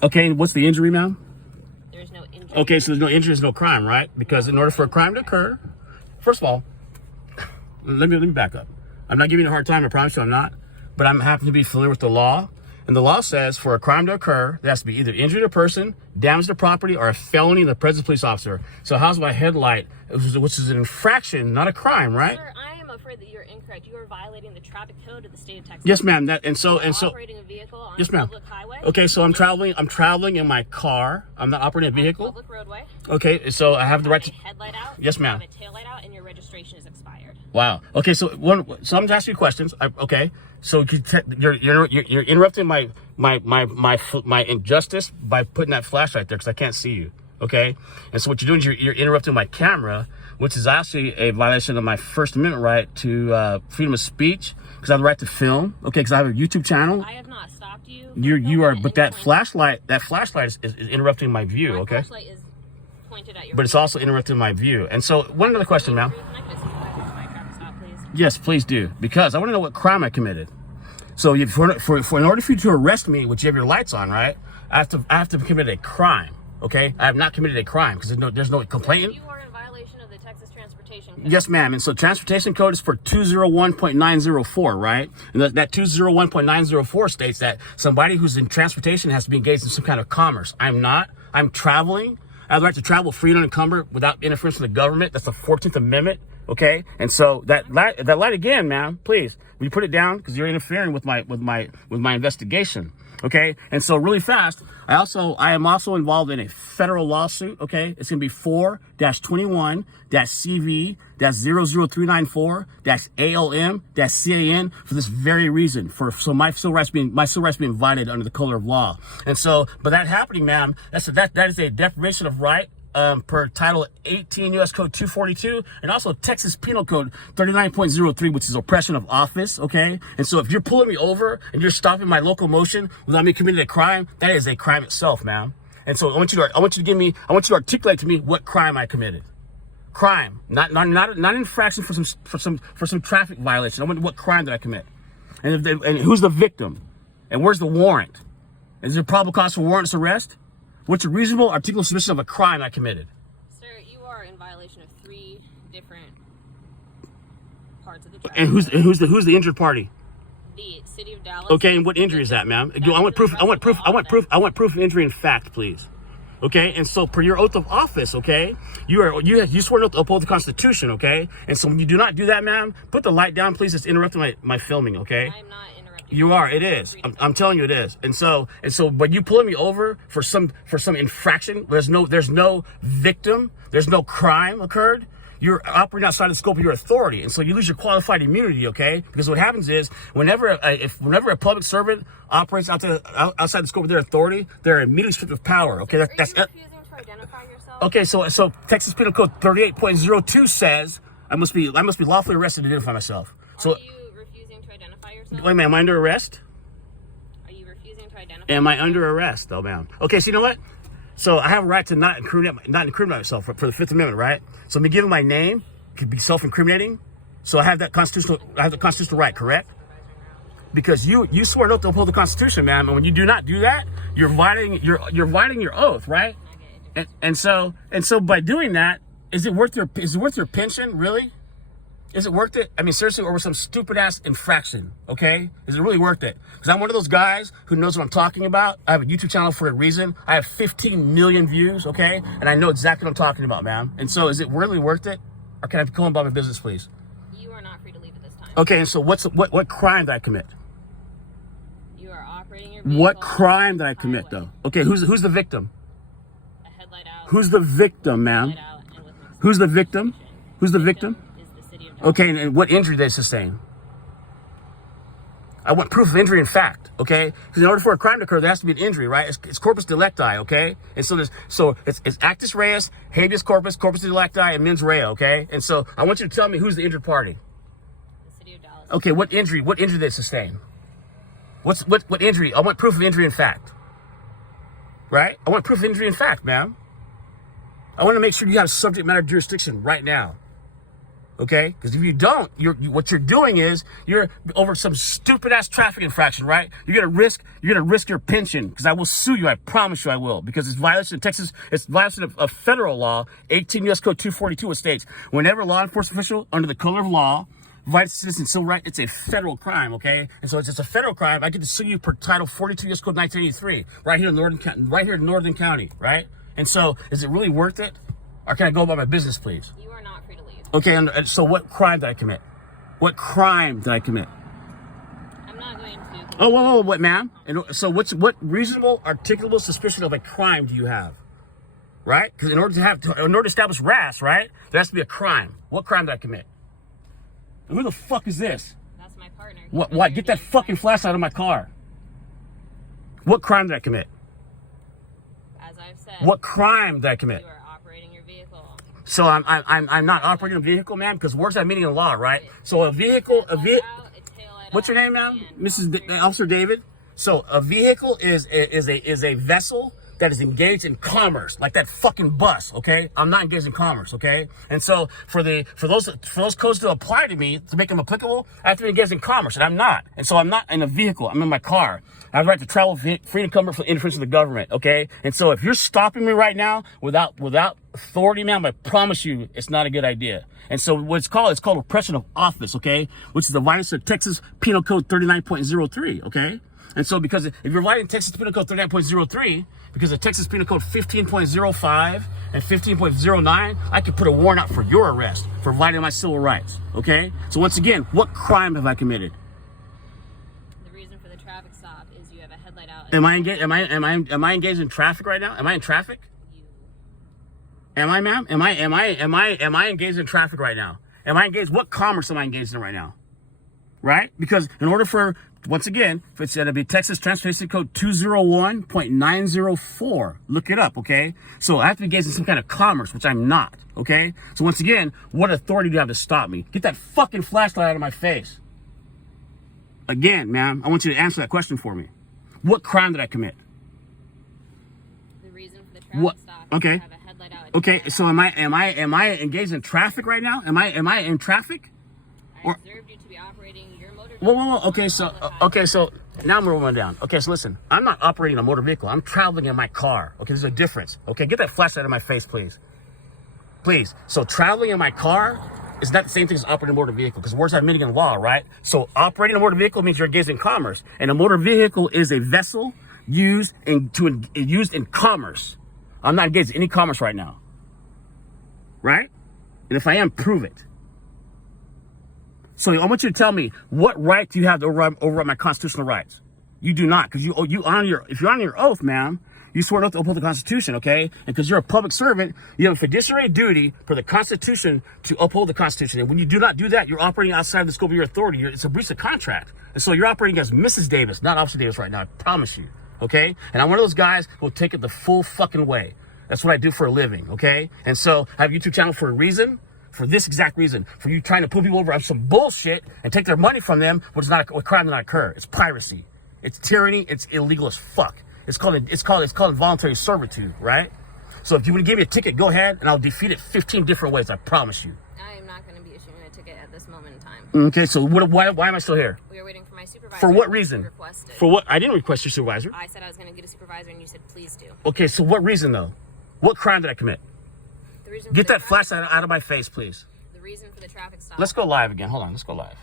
Dallas. Okay, and what's the injury, ma'am? There's no injury. Okay, so there's no injury, there's no crime, right? Because in order for a crime to occur, first of all, let me back up. I'm not giving you a hard time, I promise you I'm not. But I'm happen to be familiar with the law. And the law says for a crime to occur, there has to be either injury to a person, damage to property, or a felony in the presence of a police officer. So how's my headlight, which is an infraction, not a crime, right? Sir, I am afraid that you're incorrect. You are violating the traffic code of the state of Texas. Yes, ma'am. Operating a vehicle on a public highway. Okay, so I'm traveling in my car. I'm not operating a vehicle. Public roadway. Okay, so I have the right to headlight out. Yes, ma'am. You have a tail light out, and your registration is expired. Wow. Okay, so I'm just asking you questions. Okay, so you're interrupting my injustice by putting that flashlight there because I can't see you. Okay, and so what you're doing is you're interrupting my camera, which is actually a violation of my First Amendment right to freedom of speech because I have the right to film. Okay, because I have a YouTube channel. I have not stopped you. You are, but that flashlight is interrupting my view. Okay. My flashlight is pointed at your. But it's also interrupting my view. And so, one other question, ma'am. Can I get a supervisor to my traffic stop, please? Yes, please do, because I want to know what crime I committed. So, in order for you to arrest me, which you have your lights on, right? I have to commit a crime. Okay, I have not committed a crime because there's no complaint. You are in violation of the Texas Transportation Code. Yes, ma'am. And so transportation code is for 201.904, right? And that 201.904 states that somebody who's in transportation has to be engaged in some kind of commerce. I'm not. I'm traveling. I have the right to travel free and unencumbered without interference from the government. That's the 14th Amendment. Okay, and so that light again, ma'am. Please, will you put it down because you're interfering with my investigation. Okay, and so really fast, I am also involved in a federal lawsuit. Okay, it's gonna be 4-21-CV-00394-ALM-CAN for this very reason. So my civil rights being violated under the color of law. And so, but that happening, ma'am, that is a deprivation of right. Per Title 18 U.S. Code 242 and also Texas Penal Code 39.03, which is oppression of office, okay? And so if you're pulling me over and you're stopping my locomotion without me committing a crime, that is a crime itself, ma'am. And so I want you to articulate to me what crime I committed. Crime, not infraction for some traffic violation. I want what crime did I commit? And who's the victim? And where's the warrant? Is there probable cause for warrantless arrest? What's a reasonable articulable suspicion of a crime I committed? Sir, you are in violation of 3 different parts of the traffic. And who's the injured party? The city of Dallas. Okay, and what injury is that, ma'am? I want proof of injury in fact, please. Okay, and so per your oath of office, okay, you swore to uphold the Constitution, okay? And so when you do not do that, ma'am, put the light down, please. It's interrupting my filming, okay? I'm not interrupting. You are. It is. I'm telling you, it is. And so, but you pulling me over for some infraction. There's no victim. There's no crime occurred. You're operating outside the scope of your authority, and so you lose your qualified immunity. Okay, because what happens is whenever a public servant operates outside the scope of their authority, they're immediately stripped of power. Okay, that's refusing to identify yourself. Okay, so Texas Penal Code 38.02 says I must be lawfully arrested to identify myself. So. Are you refusing to identify yourself? Wait a minute, am I under arrest? Are you refusing to identify Am I under arrest, though, ma'am? Okay, so you know what? So I have a right to not incriminate myself for the Fifth Amendment, right? So me giving my name could be self-incriminating. So I have the constitutional right, correct? Because you swore an oath to uphold the Constitution, ma'am, and when you do not do that, you're violating your oath, right? And so by doing that, is it worth your pension, really? Is it worth it? I mean, seriously, over some stupid ass infraction, okay? Is it really worth it? Because I'm one of those guys who knows what I'm talking about. I have a YouTube channel for a reason. I have 15 million views, okay? And I know exactly what I'm talking about, ma'am. And so is it really worth it? Or can I go on about my business, please? You are not free to leave at this time. Okay, and so what crime did I commit? You are operating your vehicle. What crime did I commit, though? Okay, who's the victim? A headlight out. Who's the victim, ma'am? Who's the victim? Who's the victim? Okay, and what injury did they sustain? I want proof of injury in fact, okay? Because in order for a crime to occur, there has to be an injury, right? It's corpus delicti, okay? And so it's actus reus, habeas corpus, corpus delicti, and mens rea, okay? And so I want you to tell me who's the injured party. The city of Dallas. Okay, what injury did they sustain? What injury? I want proof of injury in fact. Right? I want proof of injury in fact, ma'am. I want to make sure you have subject matter jurisdiction right now. Okay, because if you don't, what you're doing is you're over some stupid ass traffic infraction, right? You're gonna risk your pension, because I will sue you. I promise you, I will, because it's violation of Texas. It's violation of federal law, 18 U.S. Code 242, which states whenever a law enforcement official under the color of law violates citizen civil right, it's a federal crime. Okay, and so it's a federal crime. I get to sue you per Title 42 U.S. Code 1983, right here in Northern County, right? And so, is it really worth it, or can I go about my business, please? You are not free to leave. Okay, and so what crime did I commit? What crime did I commit? I'm not going to. Oh, whoa, what, ma'am? And so what reasonable, articulable suspicion of a crime do you have? Right? Because in order to establish RAS, right, there has to be a crime. What crime did I commit? And who the fuck is this? That's my partner. What? Get that fucking flashlight out of my car. What crime did I commit? As I've said. What crime did I commit? You are operating your vehicle. So I'm not operating a vehicle, ma'am, because where's that meaning in law, right? So a vehicle. What's your name, ma'am? Officer David. So a vehicle is a vessel that is engaged in commerce, like that fucking bus. Okay, I'm not engaged in commerce. Okay, and so for those codes to apply to me, to make them applicable, I have to be engaged in commerce, and I'm not. And so I'm not in a vehicle. I'm in my car. I have the right to travel free to come for interference of the government. Okay, and so if you're stopping me right now without authority, ma'am, I promise you it's not a good idea. And so what it's called oppression of office. Okay, which is the violation of Texas Penal Code 39.03. Okay. And so because if you're violating Texas Penal Code 39.03, because of Texas Penal Code 15.05 and 15.09, I could put a warrant out for your arrest for violating my civil rights. Okay? So once again, what crime have I committed? The reason for the traffic stop is you have a headlight out. Am I engaged in traffic right now? Am I in traffic? Am I, ma'am? Am I engaged in traffic right now? Am I engaged? What commerce am I engaged in right now? Right? Because in order for, once again, if it's going to be Texas Transportation Code 201.904, look it up, okay? So I have to be engaged in some kind of commerce, which I'm not, okay? So once again, what authority do you have to stop me? Get that fucking flashlight out of my face. Again, ma'am, I want you to answer that question for me. What crime did I commit? The reason for the traffic stop is okay. To have a headlight out. Okay, so am I engaged in traffic right now? Am I in traffic? I observed you to be operating your motor vehicle. Whoa. Okay, so now I'm rolling down. Okay, so listen, I'm not operating a motor vehicle. I'm traveling in my car. Okay, there's a difference. Okay, get that flashlight out of my face, please. Please. So traveling in my car is not the same thing as operating a motor vehicle, because words have meaning in law, right? So operating a motor vehicle means you're engaged in commerce, and a motor vehicle is a vessel used in commerce. I'm not engaged in any commerce right now, right? And if I am, prove it. So I want you to tell me, what right do you have to override my constitutional rights? You do not, because if you're on your oath, ma'am, you swore an oath to uphold the Constitution, okay? And because you're a public servant, you have a fiduciary duty for the Constitution to uphold the Constitution. And when you do not do that, you're operating outside the scope of your authority. It's a breach of contract. And so you're operating as Mrs. Davis, not Officer Davis right now, I promise you, okay? And I'm one of those guys who will take it the full fucking way. That's what I do for a living, okay? And so I have a YouTube channel for a reason. For this exact reason, for you trying to pull people over on some bullshit and take their money from them, which is not a crime that not occur. It's piracy. It's tyranny. It's illegal as fuck. It's called involuntary servitude, right? So if you would give me a ticket, go ahead, and I'll defeat it 15 different ways. I promise you. I am not going to be issuing a ticket at this moment in time. Okay, so why am I still here? We are waiting for my supervisor. For what reason? Requested. For what? I didn't request your supervisor. I said I was going to get a supervisor, and you said please do. Okay, so what reason though? What crime did I commit? The reason Get that flashlight out of my face, please. The reason for the traffic stop. Let's go live again. Hold on, let's go live.